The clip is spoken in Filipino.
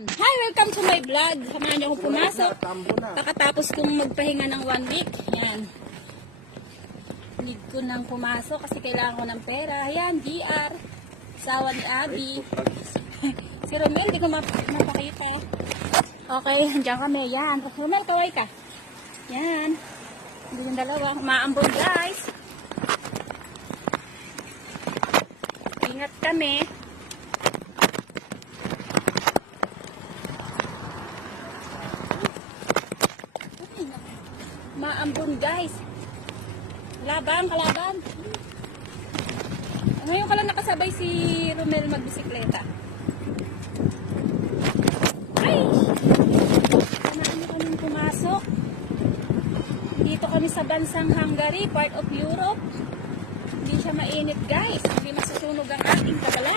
Hi! Welcome to my vlog. Samahan niyo akong pumasok. Kakatapos kong magpahinga ng 1 week. Yan. Need ko nang pumasok kasi kailangan ko ng pera. Yan, GR. Sawa ni Abby. Si Romel, di ko mapakita. Okay, andyan kami. Yan. Romel, kaway ka. Yan. Hindi yung dalawa. Maambon, guys. Ingat kami. Maambon, guys. Kalaban. Ngayon ka lang nakasabay si Romel magbisikleta. Ay! Samahan niyo kaming pumasok. Dito kami sa bansang Hungary, part of Europe. Hindi siya mainit, guys. Hindi masusunog ang ating kabala.